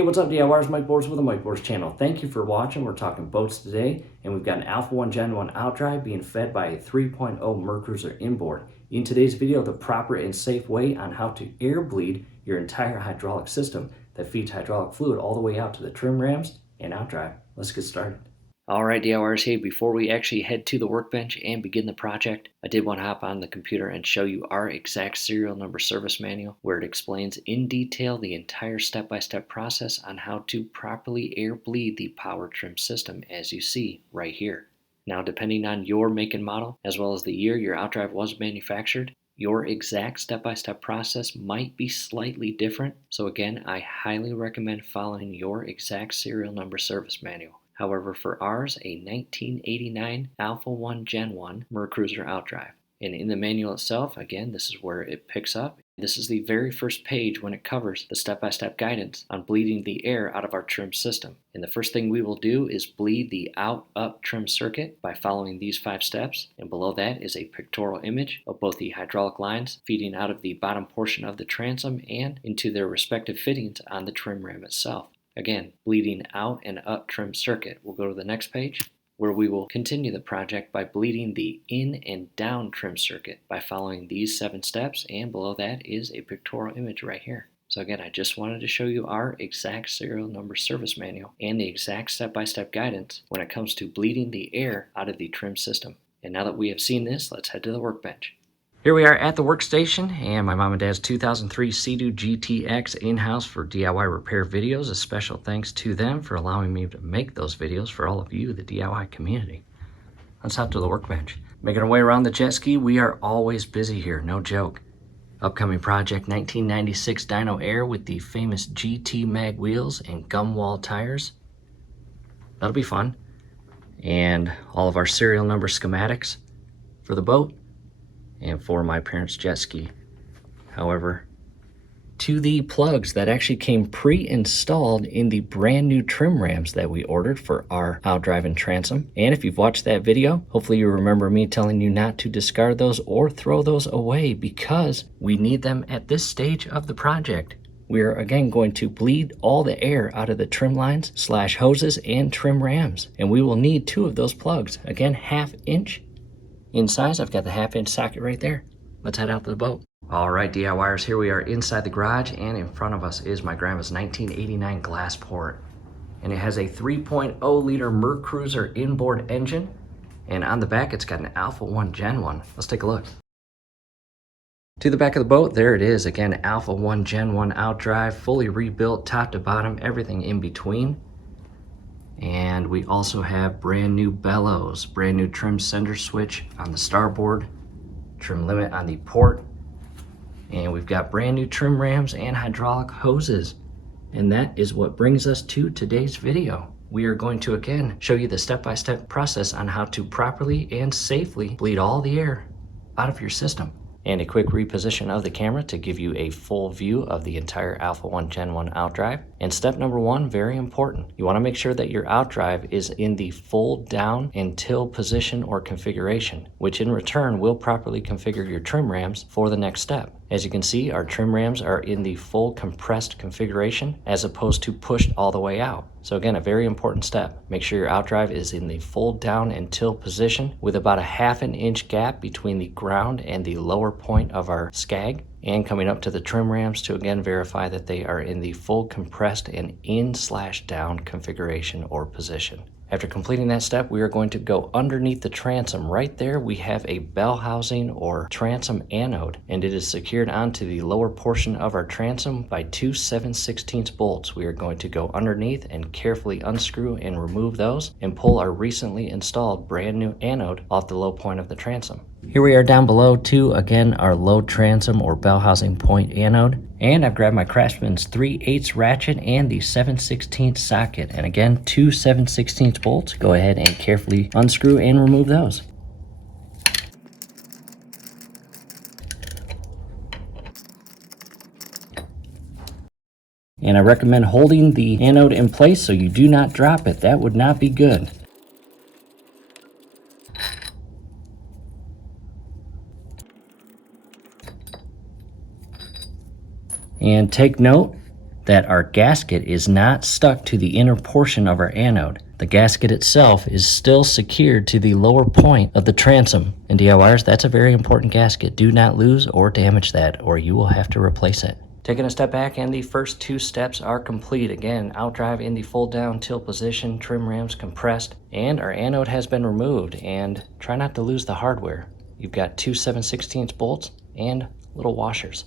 Hey, what's up, DIYers? Mike Boards with the Mike Boards channel. Thank you for watching. We're talking boats today, and we've got an Alpha 1 Gen 1 Outdrive being fed by a 3.0 Mercruiser inboard. In today's video, the proper and safe way on how to air bleed your entire hydraulic system that feeds hydraulic fluid all the way out to the trim rams and Outdrive. Let's get started. Alright, DIYers, hey, before we actually head to the workbench and begin the project, I did want to hop on the computer and show you our exact serial number service manual, where it explains in detail the entire step-by-step process on how to properly air bleed the power trim system, as you see right here. Now, depending on your make and model, as well as the year your Outdrive was manufactured, your exact step-by-step process might be slightly different, so again, I highly recommend following your exact serial number service manual. However, for ours, a 1989 Alpha 1 Gen 1 Mercruiser Outdrive. And in the manual itself, again, this is where it picks up. This is the very first page when it covers the step-by-step guidance on bleeding the air out of our trim system. And the first thing we will do is bleed the out-up trim circuit by following these 5 steps. And below that is a pictorial image of both the hydraulic lines feeding out of the bottom portion of the transom and into their respective fittings on the trim ram itself. Again, bleeding out and up trim circuit. We'll go to the next page, where we will continue the project by bleeding the in and down trim circuit by following these 7 steps, and below that is a pictorial image right here. So again, I just wanted to show you our exact serial number service manual and the exact step-by-step guidance when it comes to bleeding the air out of the trim system. And now that we have seen this, let's head to the workbench. Here we are at the workstation, and my mom and dad's 2003 Sea-Doo GTX in-house for DIY repair videos. A special thanks to them for allowing me to make those videos for all of you, the DIY community. Let's hop to the workbench. Making our way around the jet ski, we are always busy here, no joke. Upcoming project 1996 Dyno Air with the famous GT mag wheels and gum wall tires. That'll be fun. And all of our serial number schematics for the boat and for my parents' jet ski. However, to the plugs that actually came pre-installed in the brand new trim rams that we ordered for our Outdrive and transom. And if you've watched that video, hopefully you remember me telling you not to discard those or throw those away, because we need them at this stage of the project. We are again going to bleed all the air out of the trim lines / hoses and trim rams, and we will need 2 of those plugs, again 1/2 inch in size. I've got the 1/2 inch socket right there. Let's head out to the boat. All right, DIYers, here we are inside the garage, and in front of us is my grandma's 1989 glass port. And it has a 3.0 liter Mercruiser inboard engine, and on the back it's got an Alpha 1 Gen 1. Let's take a look. To the back of the boat, there it is. Again, Alpha 1 Gen 1 Outdrive, fully rebuilt top to bottom, everything in between. And we also have brand new bellows, brand new trim sender switch on the starboard, trim limit on the port, and we've got brand new trim rams and hydraulic hoses. And that is what brings us to today's video. We are going to again show you the step-by-step process on how to properly and safely bleed all the air out of your system. And a quick reposition of the camera to give you a full view of the entire Alpha 1 Gen 1 Outdrive. And step number 1, very important. You want to make sure that your Outdrive is in the full down and till position or configuration, which in return will properly configure your trim rams for the next step. As you can see, our trim rams are in the full compressed configuration as opposed to pushed all the way out. So again, a very important step. Make sure your Outdrive is in the full down and till position with about a 1/2 inch gap between the ground and the lower point of our skag, and coming up to the trim rams to again verify that they are in the full compressed and in/down configuration or position. After completing that step, we are going to go underneath the transom. Right there, we have a bell housing or transom anode, and it is secured onto the lower portion of our transom by 2 7/16 bolts. We are going to go underneath and carefully unscrew and remove those and pull our recently installed brand new anode off the low point of the transom. Here we are down below to, again, our low transom or bell housing point anode. And I've grabbed my Craftsman's 3/8 ratchet and the 7/16 socket. And again, 2 7/16 bolts. Go ahead and carefully unscrew and remove those. And I recommend holding the anode in place so you do not drop it. That would not be good. And take note that our gasket is not stuck to the inner portion of our anode. The gasket itself is still secured to the lower point of the transom. And DIYers, that's a very important gasket. Do not lose or damage that, or you will have to replace it. Taking a step back, and the first two steps are complete. Again, outdrive in the fold down tilt position, trim rams compressed, and our anode has been removed. And try not to lose the hardware. You've got two 7/16 bolts and little washers.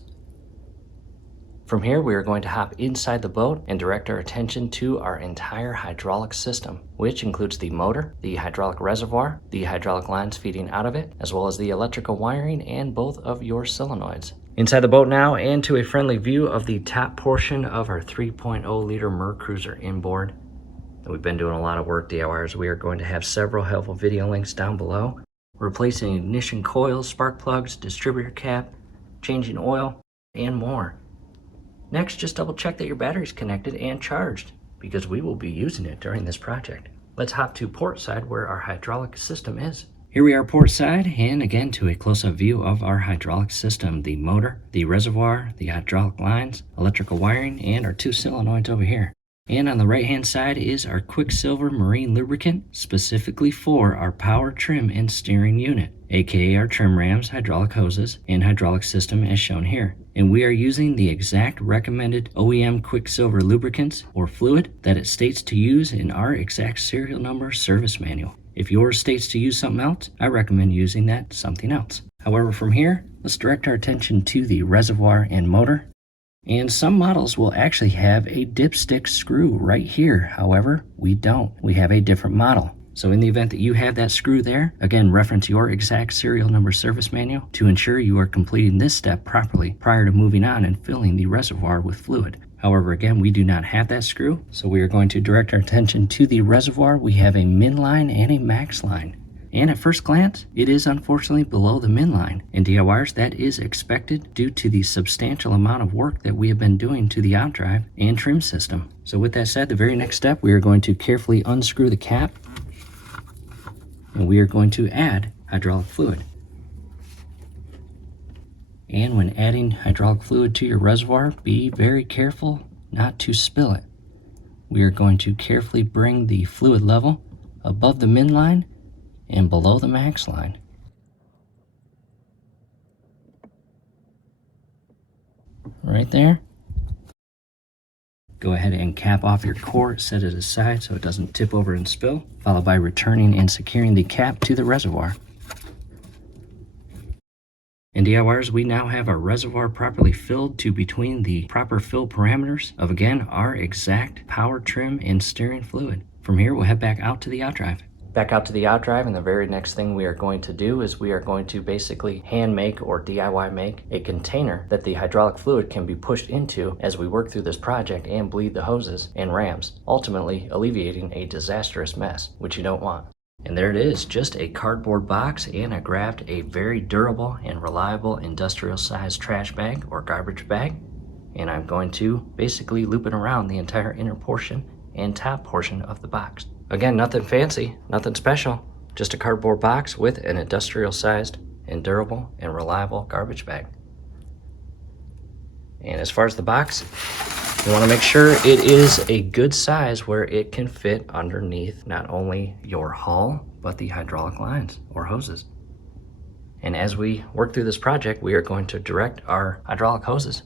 From here, we are going to hop inside the boat and direct our attention to our entire hydraulic system, which includes the motor, the hydraulic reservoir, the hydraulic lines feeding out of it, as well as the electrical wiring and both of your solenoids. Inside the boat now, and to a friendly view of the top portion of our 3.0 liter Mercruiser inboard. We've been doing a lot of work, DIYers. We are going to have several helpful video links down below. Replacing ignition coils, spark plugs, distributor cap, changing oil, and more. Next, just double check that your battery is connected and charged, because we will be using it during this project. Let's hop to port side where our hydraulic system is. Here we are port side, and again to a close-up view of our hydraulic system, the motor, the reservoir, the hydraulic lines, electrical wiring, and our two solenoids over here. And on the right-hand side is our Quicksilver marine lubricant, specifically for our power trim and steering unit, aka our trim rams, hydraulic hoses, and hydraulic system as shown here. And we are using the exact recommended OEM Quicksilver lubricants or fluid that it states to use in our exact serial number service manual. If yours states to use something else, I recommend using that something else. However, from here, let's direct our attention to the reservoir and motor. And some models will actually have a dipstick screw right here. However, we don't. We have a different model. So in the event that you have that screw there, again, reference your exact serial number service manual to ensure you are completing this step properly prior to moving on and filling the reservoir with fluid. However, again, we do not have that screw, so we are going to direct our attention to the reservoir. We have a min line and a max line. And at first glance, it is unfortunately below the min line. And DIYers, that is expected due to the substantial amount of work that we have been doing to the outdrive and trim system. So with that said, the very next step, we are going to carefully unscrew the cap, and we are going to add hydraulic fluid. And when adding hydraulic fluid to your reservoir, be very careful not to spill it. We are going to carefully bring the fluid level above the min line and below the max line. Right there. Go ahead and cap off your quart, set it aside so it doesn't tip over and spill, followed by returning and securing the cap to the reservoir. And DIYers, we now have our reservoir properly filled to between the proper fill parameters of, again, our exact power trim and steering fluid. From here, we'll head back out to the outdrive. Back out to the outdrive, and the very next thing we are going to do is we are going to basically hand make or DIY make a container that the hydraulic fluid can be pushed into as we work through this project and bleed the hoses and rams, ultimately alleviating a disastrous mess, which you don't want. And there it is, just a cardboard box, and I grabbed a very durable and reliable industrial sized trash bag or garbage bag, and I'm going to basically loop it around the entire inner portion and top portion of the box. Again, nothing fancy, nothing special, just a cardboard box with an industrial sized and durable and reliable garbage bag. And as far as the box, you want to make sure it is a good size where it can fit underneath not only your hull, but the hydraulic lines or hoses. And as we work through this project, we are going to direct our hydraulic hoses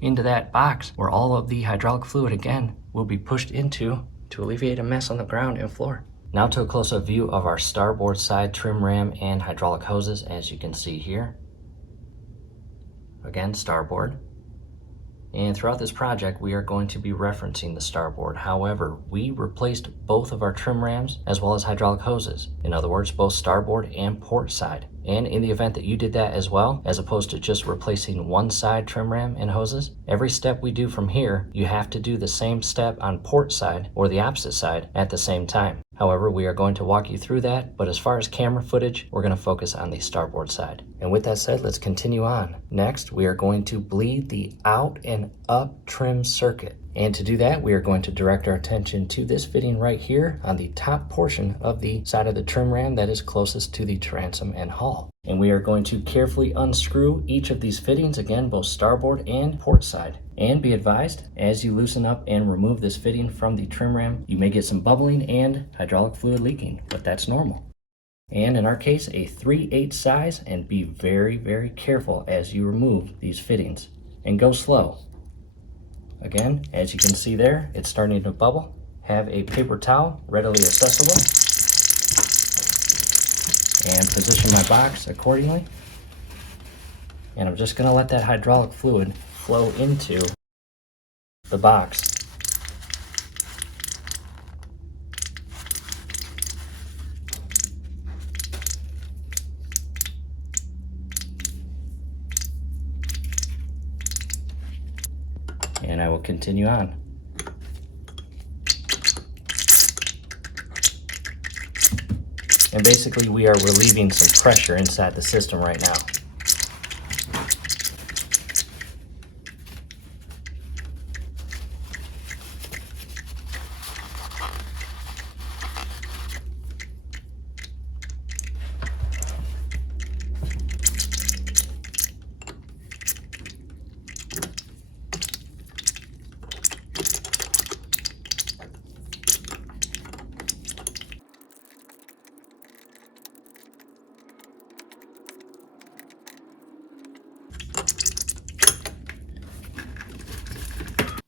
into that box where all of the hydraulic fluid, again, will be pushed into to alleviate a mess on the ground and floor. Now to a close-up view of our starboard side trim ram and hydraulic hoses, as you can see here. Again, starboard. And throughout this project, we are going to be referencing the starboard. However, we replaced both of our trim rams as well as hydraulic hoses. In other words, both starboard and port side. And in the event that you did that as well, as opposed to just replacing one side trim ram and hoses, every step we do from here, you have to do the same step on port side or the opposite side at the same time. However, we are going to walk you through that, but as far as camera footage, we're going to focus on the starboard side. And with that said, let's continue on. Next, we are going to bleed the out and up trim circuit. And to do that, we are going to direct our attention to this fitting right here on the top portion of the side of the trim ram that is closest to the transom and hull. And we are going to carefully unscrew each of these fittings, again, both starboard and port side. And be advised, as you loosen up and remove this fitting from the trim ram, you may get some bubbling and hydraulic fluid leaking, but that's normal. And in our case, a 3/8 size, and be very, very careful as you remove these fittings. And go slow. Again, as you can see there, it's starting to bubble. Have a paper towel readily accessible. And position my box accordingly. And I'm just going to let that hydraulic fluid flow into the box. And I will continue on. And basically we are relieving some pressure inside the system right now.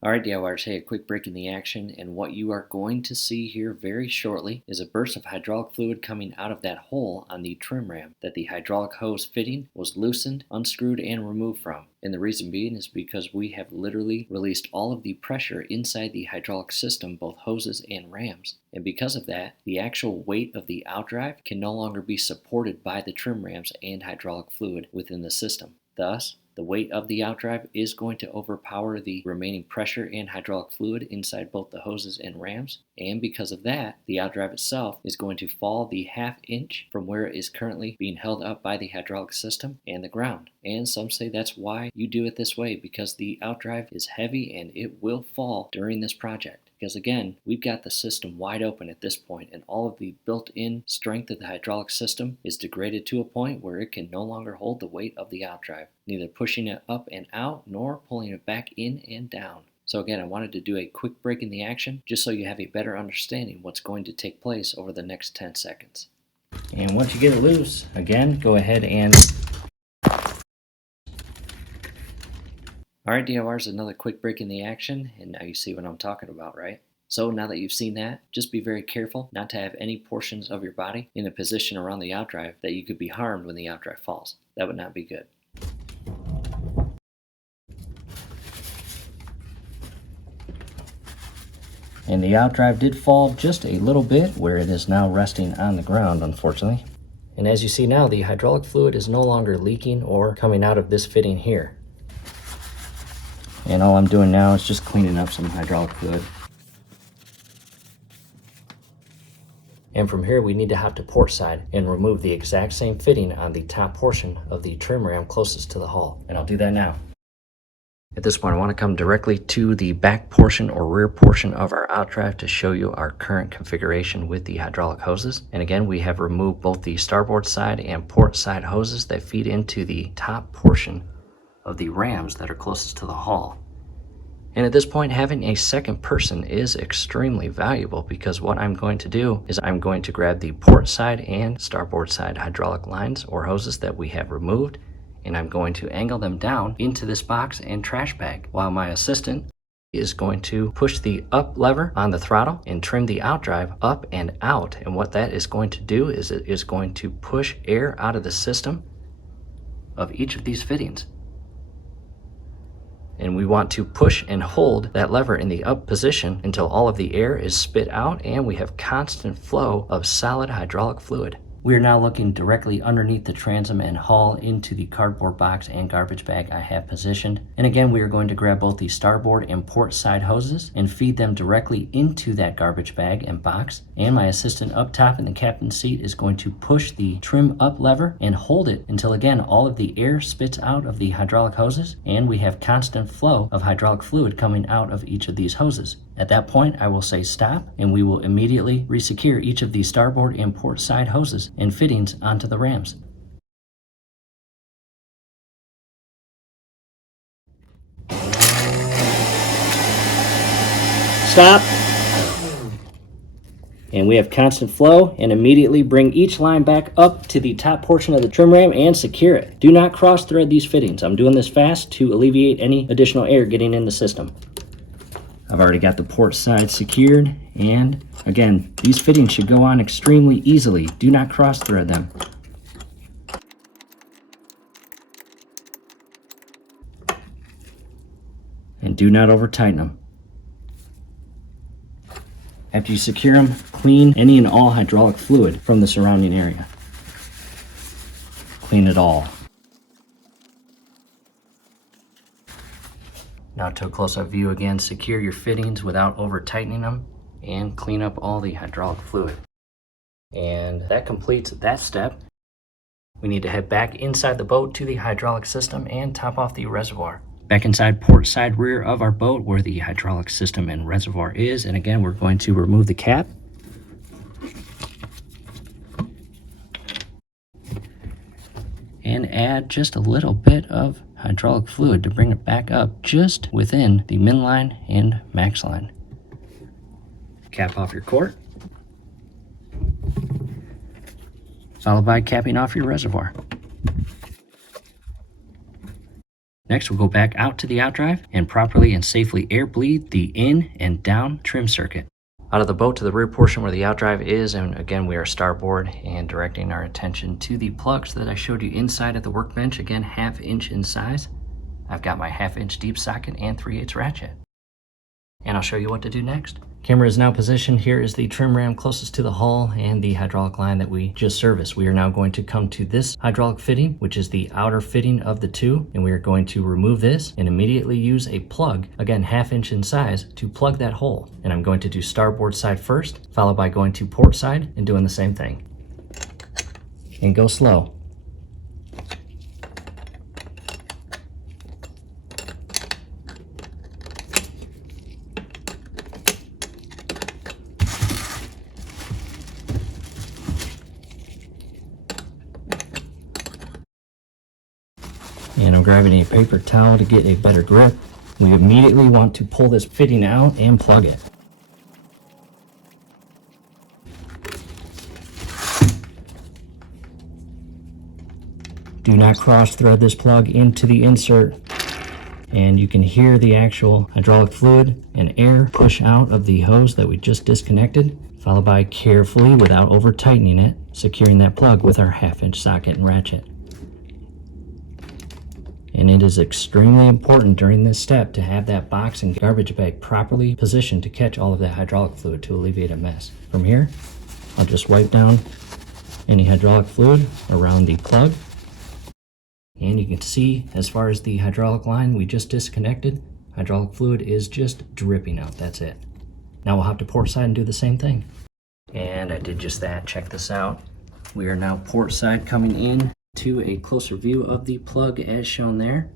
Alright DIYers, hey, a quick break in the action, and what you are going to see here very shortly is a burst of hydraulic fluid coming out of that hole on the trim ram that the hydraulic hose fitting was loosened, unscrewed, and removed from. And the reason being is because we have literally released all of the pressure inside the hydraulic system, both hoses and rams. And because of that, the actual weight of the outdrive can no longer be supported by the trim rams and hydraulic fluid within the system. Thus, the weight of the outdrive is going to overpower the remaining pressure and hydraulic fluid inside both the hoses and rams, and because of that, the outdrive itself is going to fall the 1/2 inch from where it is currently being held up by the hydraulic system and the ground. And some say that's why you do it this way, because the outdrive is heavy and it will fall during this project. Because again, we've got the system wide open at this point, and all of the built-in strength of the hydraulic system is degraded to a point where it can no longer hold the weight of the outdrive, neither pushing it up and out nor pulling it back in and down. So again, I wanted to do a quick break in the action just so you have a better understanding what's going to take place over the next 10 seconds. And once you get it loose, again, go ahead and... Alright DIYers, another quick break in the action, and now you see what I'm talking about, right? So now that you've seen that, just be very careful not to have any portions of your body in a position around the outdrive that you could be harmed when the outdrive falls. That would not be good. And the outdrive did fall just a little bit, where it is now resting on the ground, unfortunately. And as you see now, the hydraulic fluid is no longer leaking or coming out of this fitting here. And all I'm doing now is just cleaning up some hydraulic fluid. And from here we need to hop to port side and remove the exact same fitting on the top portion of the trim ram closest to the hull. And I'll do that now. At this point I want to come directly to the back portion or rear portion of our outdrive to show you our current configuration with the hydraulic hoses. And again, we have removed both the starboard side and port side hoses that feed into the top portion of the rams that are closest to the hull. And at this point, having a second person is extremely valuable, because what I'm going to do is I'm going to grab the port side and starboard side hydraulic lines or hoses that we have removed, and I'm going to angle them down into this box and trash bag, while my assistant is going to push the up lever on the throttle and trim the outdrive up and out. And what that is going to do is it is going to push air out of the system of each of these fittings. And we want to push and hold that lever in the up position until all of the air is spit out and we have constant flow of solid hydraulic fluid. We are now looking directly underneath the transom and hull into the cardboard box and garbage bag I have positioned. And again, we are going to grab both the starboard and port side hoses and feed them directly into that garbage bag and box. And my assistant up top in the captain's seat is going to push the trim up lever and hold it until again all of the air spits out of the hydraulic hoses and we have constant flow of hydraulic fluid coming out of each of these hoses. At that point, I will say stop and we will immediately resecure each of the starboard and port side hoses and fittings onto the rams. Stop. And we have constant flow and immediately bring each line back up to the top portion of the trim ram and secure it. Do not cross thread these fittings. I'm doing this fast to alleviate any additional air getting in the system. I've already got the port side secured, and again, these fittings should go on extremely easily. Do not cross thread them. And do not over tighten them. After you secure them, clean any and all hydraulic fluid from the surrounding area. Clean it all. Now to a close-up view again, secure your fittings without over tightening them and clean up all the hydraulic fluid. And that completes that step. We need to head back inside the boat to the hydraulic system and top off the reservoir. Back inside port side rear of our boat where the hydraulic system and reservoir is. And again, we're going to remove the cap. And add just a little bit of hydraulic fluid to bring it back up just within the min line and max line. Cap off your quart. Followed by capping off your reservoir. Next, we'll go back out to the outdrive and properly and safely air bleed the in and down trim circuit. Out of the boat to the rear portion where the outdrive is, and again, we are starboard and directing our attention to the plugs that I showed you inside at the workbench, again, 1/2 inch in size. I've got my 1/2 inch deep socket and 3/8 ratchet. And I'll show you what to do next. Camera is now positioned. Here is the trim ram closest to the hull and the hydraulic line that we just serviced. We are now going to come to this hydraulic fitting, which is the outer fitting of the two, and we are going to remove this and immediately use a plug, again 1/2 inch in size, to plug that hole. And I'm going to do starboard side first, followed by going to port side and doing the same thing. And go slow. And I'm grabbing a paper towel to get a better grip. We immediately want to pull this fitting out and plug it. Do not cross thread this plug into the insert, and you can hear the actual hydraulic fluid and air push out of the hose that we just disconnected, followed by carefully, without over tightening it, securing that plug with our 1/2 inch socket and ratchet. And it is extremely important during this step to have that box and garbage bag properly positioned to catch all of that hydraulic fluid to alleviate a mess. From here, I'll just wipe down any hydraulic fluid around the plug. And you can see, as far as the hydraulic line we just disconnected, hydraulic fluid is just dripping out. That's it. Now we'll have to port side and do the same thing. And I did just that. Check this out. We are now port side coming in to a closer view of the plug as shown there.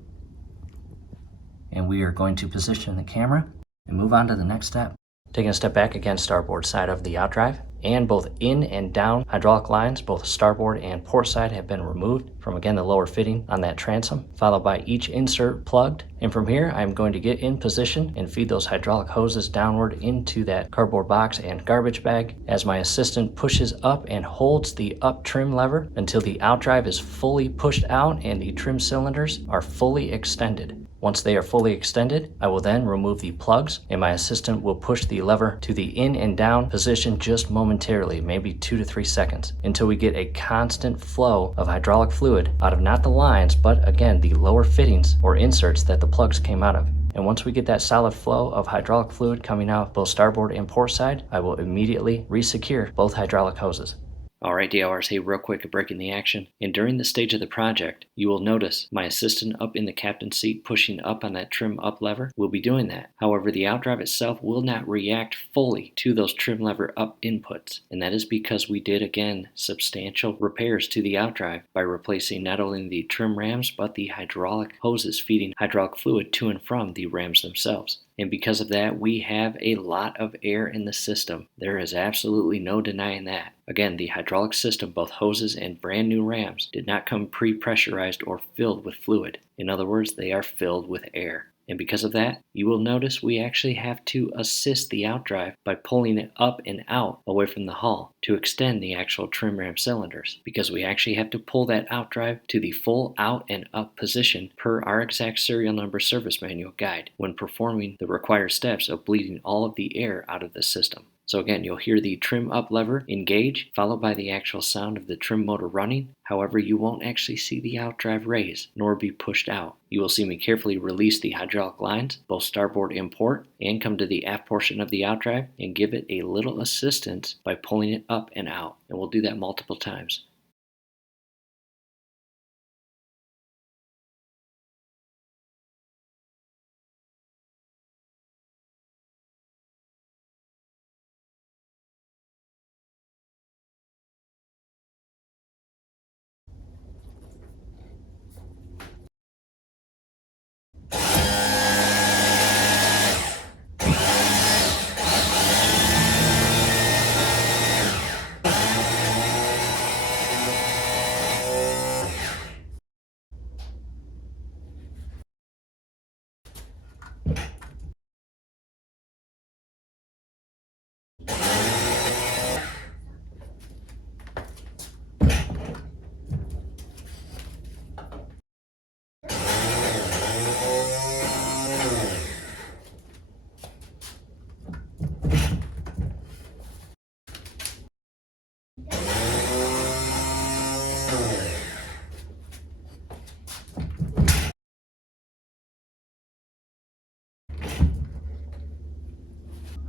And we are going to position the camera and move on to the next step. Taking a step back, again, starboard side of the outdrive, and both in and down hydraulic lines, both starboard and port side, have been removed from, again, the lower fitting on that transom, followed by each insert plugged. And from here, I'm going to get in position and feed those hydraulic hoses downward into that cardboard box and garbage bag as my assistant pushes up and holds the up trim lever until the outdrive is fully pushed out and the trim cylinders are fully extended. Once they are fully extended, I will then remove the plugs and my assistant will push the lever to the in and down position just momentarily, maybe 2 to 3 seconds, until we get a constant flow of hydraulic fluid out of not the lines, but again, the lower fittings or inserts that the plugs came out of. And once we get that solid flow of hydraulic fluid coming out both starboard and port side, I will immediately resecure both hydraulic hoses. Alright DIYers, hey, real quick, a break in the action. And during this stage of the project, you will notice my assistant up in the captain's seat pushing up on that trim up lever will be doing that. However, the Outdrive itself will not react fully to those trim lever up inputs. And that is because we did, again, substantial repairs to the Outdrive by replacing not only the trim rams, but the hydraulic hoses feeding hydraulic fluid to and from the rams themselves. And because of that, we have a lot of air in the system. There is absolutely no denying that. Again, the hydraulic system, both hoses and brand new rams, did not come pre-pressurized or filled with fluid. In other words, they are filled with air. And because of that, you will notice we actually have to assist the Outdrive by pulling it up and out away from the hull to extend the actual trim ram cylinders, because we actually have to pull that Outdrive to the full out and up position per our exact serial number service manual guide when performing the required steps of bleeding all of the air out of the system. So again, you'll hear the trim up lever engage, followed by the actual sound of the trim motor running. However, you won't actually see the Outdrive raise, nor be pushed out. You will see me carefully release the hydraulic lines, both starboard and port, and come to the aft portion of the Outdrive and give it a little assistance by pulling it up and out. And we'll do that multiple times.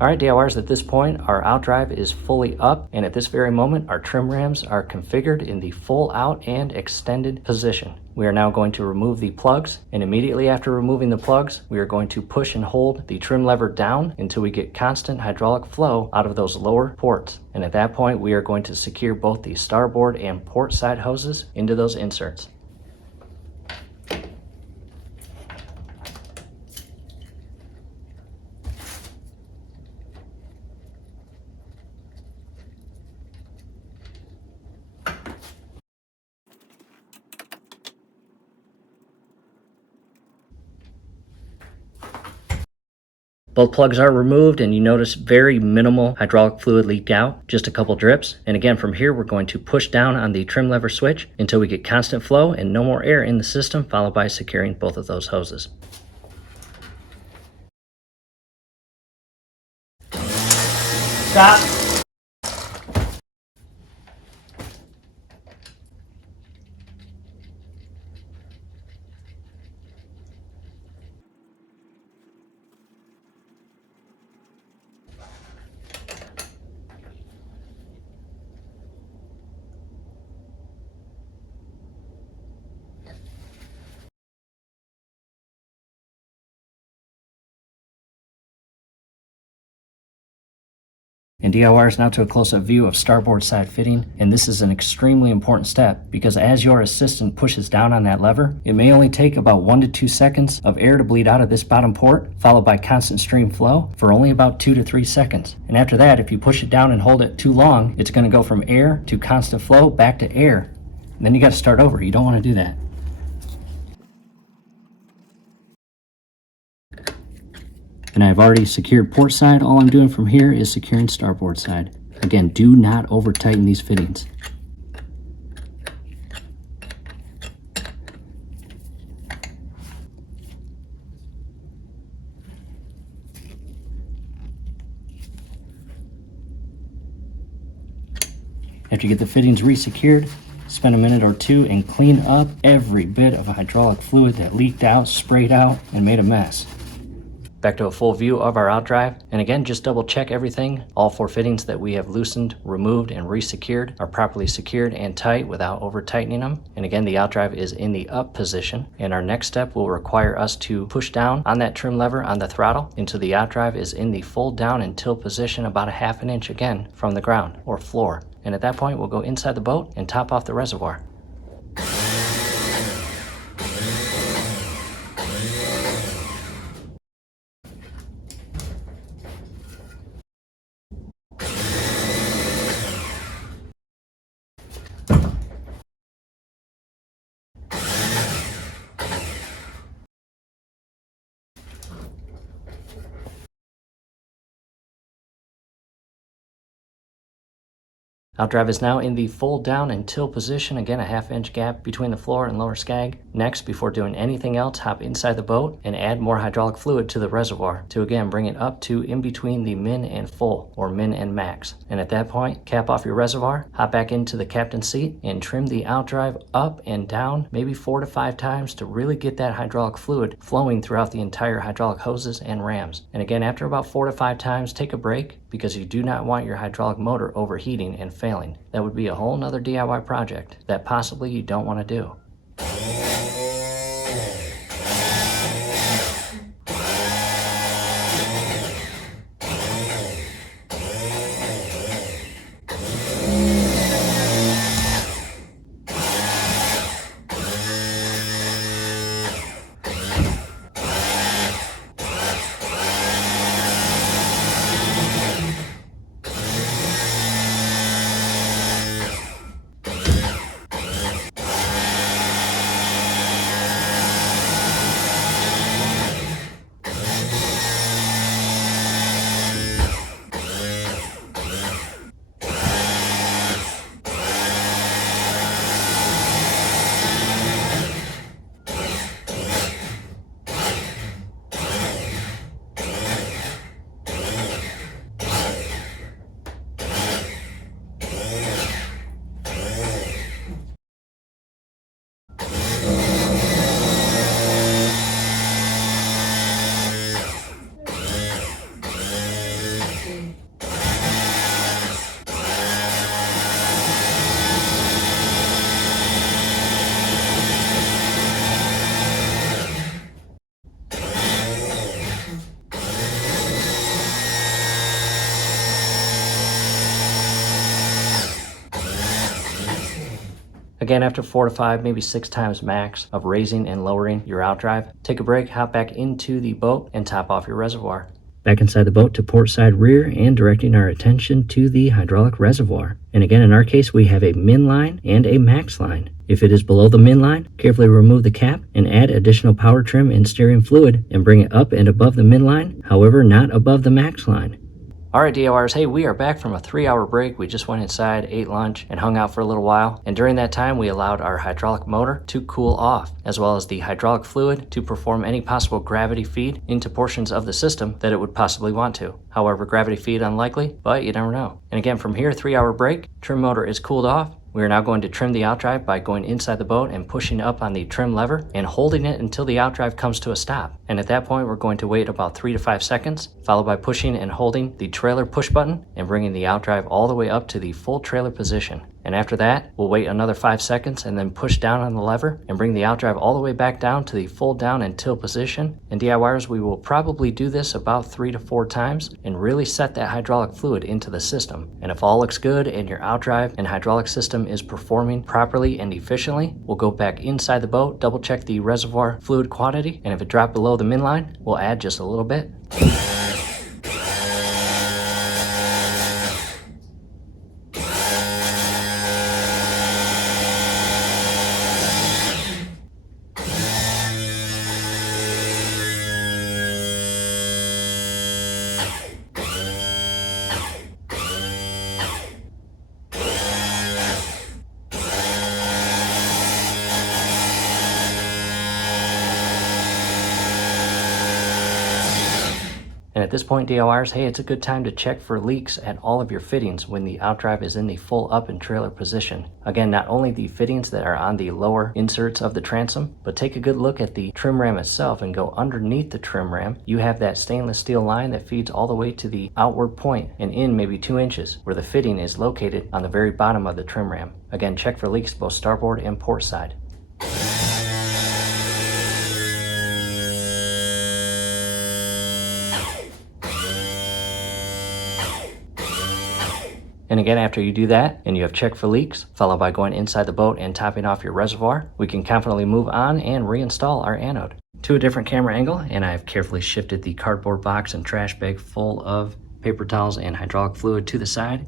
Alright DIYers, at this point our Outdrive is fully up, and at this very moment our trim rams are configured in the full out and extended position. We are now going to remove the plugs, and immediately after removing the plugs we are going to push and hold the trim lever down until we get constant hydraulic flow out of those lower ports. And at that point we are going to secure both the starboard and port side hoses into those inserts. Both plugs are removed, and you notice very minimal hydraulic fluid leaked out, just a couple drips. And again, from here we're going to push down on the trim lever switch until we get constant flow and no more air in the system, followed by securing both of those hoses. Stop. And DIYers, now to a close-up view of starboard side fitting. And this is an extremely important step, because as your assistant pushes down on that lever, it may only take about 1 to 2 seconds of air to bleed out of this bottom port, followed by constant stream flow for only about 2 to 3 seconds. And after that, if you push it down and hold it too long, it's going to go from air to constant flow back to air. And then you got to start over. You don't want to do that. And I've already secured port side. All I'm doing from here is securing starboard side. Again, do not over tighten these fittings. After you get the fittings re-secured, spend a minute or two and clean up every bit of hydraulic fluid that leaked out, sprayed out, and made a mess. Back to a full view of our outdrive, and again, just double check everything. All 4 fittings that we have loosened, removed, and re-secured are properly secured and tight without over tightening them. And again, the outdrive is in the up position, and our next step will require us to push down on that trim lever on the throttle until the outdrive is in the full down and tilt position about a half an inch again from the ground or floor. And at that point, we'll go inside the boat and top off the reservoir. Outdrive is now in the full down and tilt position, again a half-inch gap between the floor and lower skag. Next, before doing anything else, hop inside the boat and add more hydraulic fluid to the reservoir to again bring it up to in between the min and full, or min and max. And at that point, cap off your reservoir, hop back into the captain's seat, and trim the outdrive up and down maybe 4 to 5 times to really get that hydraulic fluid flowing throughout the entire hydraulic hoses and rams. And again, after about 4 to 5 times, take a break, because you do not want your hydraulic motor overheating and failing. That would be a whole nother DIY project that possibly you don't want to do. Again, after 4 to 5, maybe 6 times max of raising and lowering your outdrive, take a break, hop back into the boat, and top off your reservoir. Back inside the boat to port side rear and directing our attention to the hydraulic reservoir. And again, in our case, we have a min line and a max line. If it is below the min line, carefully remove the cap and add additional power trim and steering fluid and bring it up and above the min line, however, not above the max line. Alright DIYers, hey, we are back from a 3-hour break. We just went inside, ate lunch, and hung out for a little while. And during that time, we allowed our hydraulic motor to cool off, as well as the hydraulic fluid to perform any possible gravity feed into portions of the system that it would possibly want to. However, gravity feed unlikely, but you never know. And again, from here, 3-hour break, trim motor is cooled off. We are now going to trim the outdrive by going inside the boat and pushing up on the trim lever and holding it until the outdrive comes to a stop. And at that point, we're going to wait about 3 to 5 seconds, followed by pushing and holding the trailer push button and bringing the outdrive all the way up to the full trailer position. And after that, we'll wait another 5 seconds and then push down on the lever and bring the outdrive all the way back down to the full down and tilt position. And DIYers, we will probably do this about 3 to 4 times and really set that hydraulic fluid into the system. And if all looks good and your outdrive and hydraulic system is performing properly and efficiently, we'll go back inside the boat, double check the reservoir fluid quantity, and if it dropped below the min line, we'll add just a little bit. And at this point, DIYers, hey, it's a good time to check for leaks at all of your fittings when the Outdrive is in the full up and trailer position. Again, not only the fittings that are on the lower inserts of the transom, but take a good look at the trim ram itself and go underneath the trim ram. You have that stainless steel line that feeds all the way to the outward point and in maybe 2 inches, where the fitting is located on the very bottom of the trim ram. Again, check for leaks both starboard and port side. And again, after you do that and you have checked for leaks, followed by going inside the boat and topping off your reservoir, we can confidently move on and reinstall our anode. To a different camera angle, and I've carefully shifted the cardboard box and trash bag full of paper towels and hydraulic fluid to the side.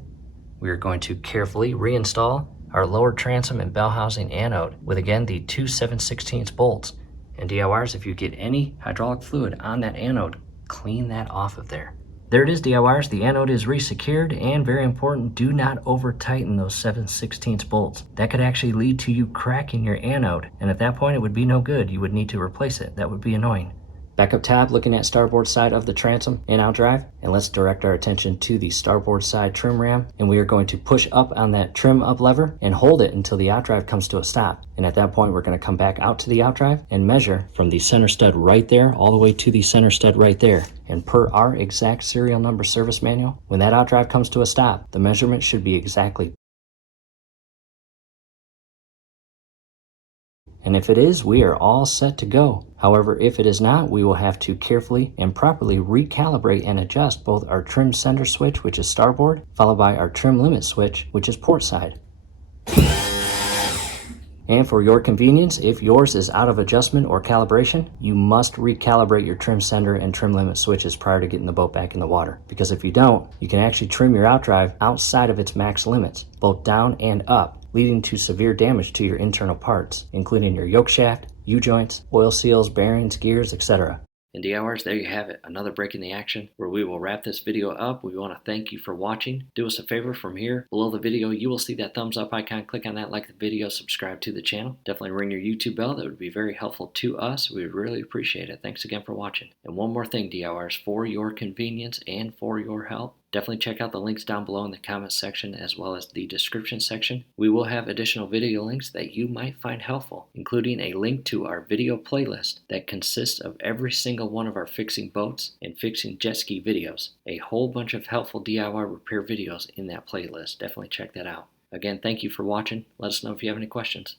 We are going to carefully reinstall our lower transom and bell housing anode with, again, the two 7/16 bolts. And DIYers, if you get any hydraulic fluid on that anode, clean that off of there. There it is, DIYers. The anode is resecured, and very important, do not over tighten those 7/16 bolts. That could actually lead to you cracking your anode, and at that point it would be no good. You would need to replace it. That would be annoying. Back up top, looking at starboard side of the transom and Outdrive, and let's direct our attention to the starboard side trim ram, and we are going to push up on that trim up lever and hold it until the Outdrive comes to a stop. And at that point, we're going to come back out to the Outdrive and measure from the center stud right there all the way to the center stud right there. And per our exact serial number service manual, when that Outdrive comes to a stop, the measurement should be exactly. And if it is, we are all set to go. However, if it is not, we will have to carefully and properly recalibrate and adjust both our trim center switch, which is starboard, followed by our trim limit switch, which is port side. And for your convenience, if yours is out of adjustment or calibration, you must recalibrate your trim center and trim limit switches prior to getting the boat back in the water. Because if you don't, you can actually trim your Outdrive outside of its max limits, both down and up, leading to severe damage to your internal parts, including your yoke shaft, U-joints, oil seals, bearings, gears, etc. And DIYers, there you have it, another break in the action where we will wrap this video up. We want to thank you for watching. Do us a favor, from here below the video, you will see that thumbs up icon. Click on that, like the video, subscribe to the channel. Definitely ring your YouTube bell. That would be very helpful to us. We would really appreciate it. Thanks again for watching. And one more thing, DIYers, for your convenience and for your help, definitely check out the links down below in the comments section as well as the description section. We will have additional video links that you might find helpful, including a link to our video playlist that consists of every single one of our fixing boats and fixing jet ski videos. A whole bunch of helpful DIY repair videos in that playlist. Definitely check that out. Again, thank you for watching. Let us know if you have any questions.